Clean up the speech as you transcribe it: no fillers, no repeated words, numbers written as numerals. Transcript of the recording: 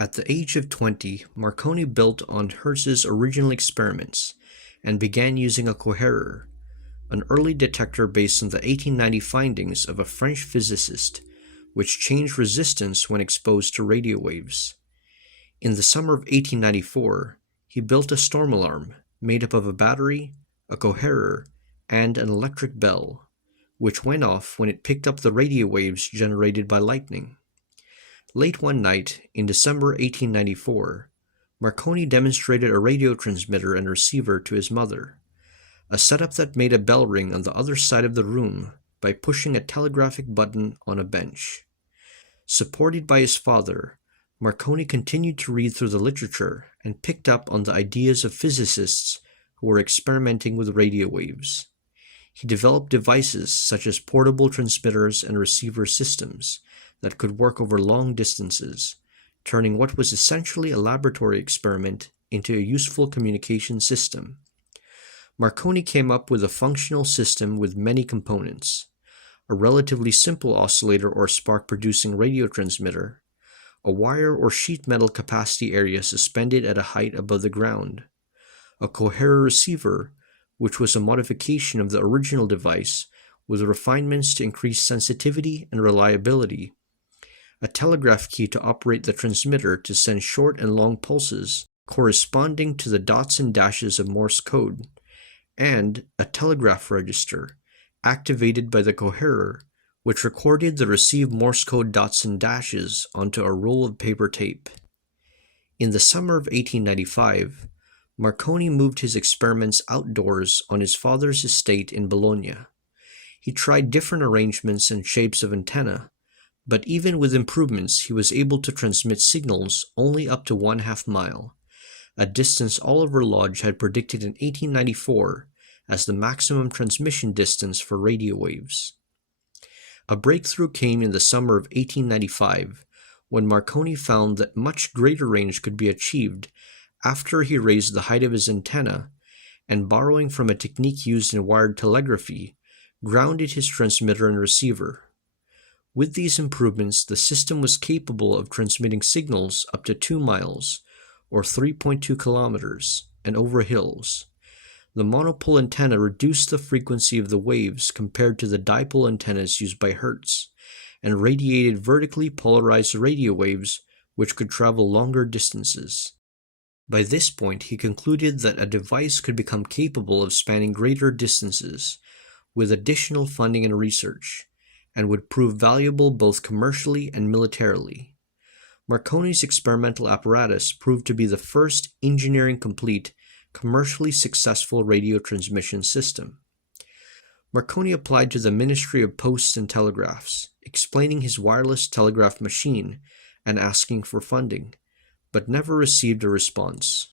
At the age of 20, Marconi built on Hertz's original experiments and began using a coherer, an early detector based on the 1890 findings of a French physicist, which changed resistance when exposed to radio waves. In the summer of 1894, he built a storm alarm made up of a battery, a coherer, and an electric bell, which went off when it picked up the radio waves generated by lightning. Late one night, in December 1894, Marconi demonstrated a radio transmitter and receiver to his mother, a setup that made a bell ring on the other side of the room by pushing a telegraphic button on a bench. Supported by his father, Marconi continued to read through the literature and picked up on the ideas of physicists who were experimenting with radio waves. He developed devices such as portable transmitters and receiver systems that could work over long distances, turning what was essentially a laboratory experiment into a useful communication system. Marconi came up with a functional system with many components: a relatively simple oscillator or spark-producing radio transmitter, a wire or sheet metal capacity area suspended at a height above the ground, a coherer receiver, which was a modification of the original device with refinements to increase sensitivity and reliability, a telegraph key to operate the transmitter to send short and long pulses corresponding to the dots and dashes of Morse code, and a telegraph register activated by the coherer, which recorded the received Morse code dots and dashes onto a roll of paper tape. In the summer of 1895, Marconi moved his experiments outdoors on his father's estate in Bologna. He tried different arrangements and shapes of antenna, but even with improvements he was able to transmit signals only up to 1/2 mile, a distance Oliver Lodge had predicted in 1894 as the maximum transmission distance for radio waves. A breakthrough came in the summer of 1895 when Marconi found that much greater range could be achieved after he raised the height of his antenna and, borrowing from a technique used in wired telegraphy, grounded his transmitter and receiver. With these improvements, the system was capable of transmitting signals up to 2 miles, or 3.2 kilometers, and over hills. The monopole antenna reduced the frequency of the waves compared to the dipole antennas used by Hertz, and radiated vertically polarized radio waves which could travel longer distances. By this point, he concluded that a device could become capable of spanning greater distances, with additional funding and research, and would prove valuable both commercially and militarily. Marconi's experimental apparatus proved to be the first engineering-complete, commercially successful radio transmission system. Marconi applied to the Ministry of Posts and Telegraphs, explaining his wireless telegraph machine and asking for funding, but never received a response.